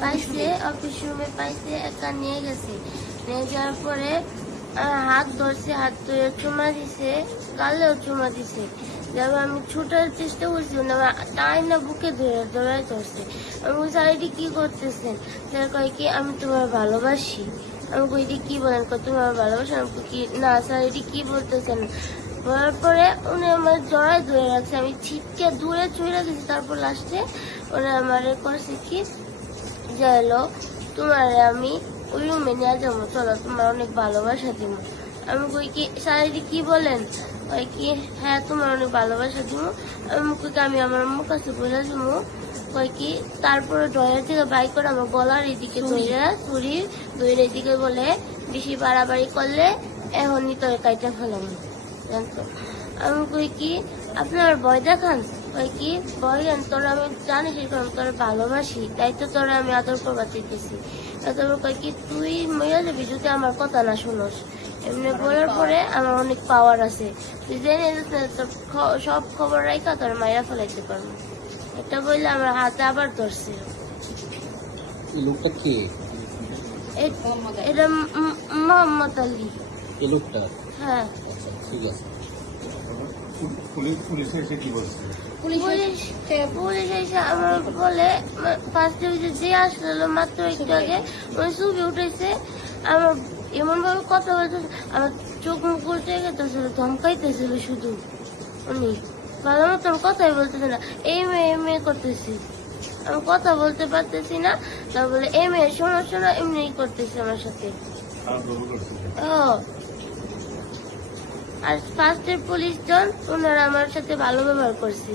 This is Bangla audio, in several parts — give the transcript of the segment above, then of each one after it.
পাইছে অফিস রুমে পাইছে একা নিয়ে গেছে। নিয়ে যাওয়ার পরে হাত ধরছে, হাত ধরে চুমা দিছে, গালেও চুমা দিছে। যেমন আমি ছুটার চেষ্টা করছি না তাই না বুকে ধরে ধরে ধরছে। আমি বলছি, "আর এটি কি করতেছেন? স্যার কয়, কি আমি তোমার ভালোবাসি? আমি কই, এটি কি বলেন? কয়, তুমি আমার আমি কি, না, স্যার, এটি কি বলতেছেন? বলার পরে উনি আমার জড়ায় ধরে রাখছে। আমি ছিটকে দূরে ছুঁয়ে রাখছি তারপর লাস্টে ওরা আমার করছে কি হলো তোমার আমি ওই রুমে নিয়ে যাব। চলো তোমার অনেক ভালোবাসা দিব। আমি কই কি স্যারেটি কি বলেন? কই কি হ্যাঁ তোমার অনেক ভালোবাসা দিব। আমি কই কি আমি আমার মুখ কাছে বলে দিব। কই কি তারপরে ডয়ের থেকে বাই করে আমার গলার এদিকে ধরে ছুরি ধরে এদিকে বলে বেশি বাড়াবাড়ি করলে এখনই তোর কাইটা ফেলাম জানতো? আমি কই কি আপনার ভয় দেখান? কই কি? ভয় দেন তোরা আমি জানি সেই কারণ তোর ভালোবাসি। তাই তো তোরা আমি আদর করবার চেয়েছি তারপর কই কি তুই মরে যাবি যদি আমার কথা না শুনোস। এমনি বলার পরে আমার অনেক পাওয়ার আছে। তুই জেনে তোর সব খবর রাখা তোর মায়েরা ফেলাইতে পারব। এটা বললে আমার হাতে আবার ধরছে। লোকটা কে? এটা মোহাম্মদ আলী। এই লোকটা? হ্যাঁ। আচ্ছা ঠিক আছে। পুলিশ পুলিশে এসে কি বলছে? পুলিশ পুলিশ এসে আমার বলে ফার্স্ট যে আসলো মাত্র একটু আগে ওই ছবি উঠেছে। আমার এমন ভাবে কথা বলছে আমার চোখ মুখ গেছিল ধমকাইতেছিল শুধু। উনি ভালো মতন কথাই বলতেছে না এই মেয়ে এই মেয়ে করতেছি। আমি কথা বলতে পারতেছি না তা বলে এই মেয়ে শোনো শোনো এমনি করতেছে আমার সাথে। ও। আর ফার্স্টের পুলিশ জন, ওনারা আমার সাথে ভালো ব্যবহার করছে।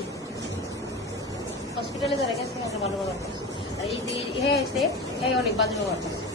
হসপিটালে যারা গেছে ভালো ব্যবহার করছে। এই যে হ্যাঁ এসে হ্যাঁ অনেক বাজে ব্যবহার করছে।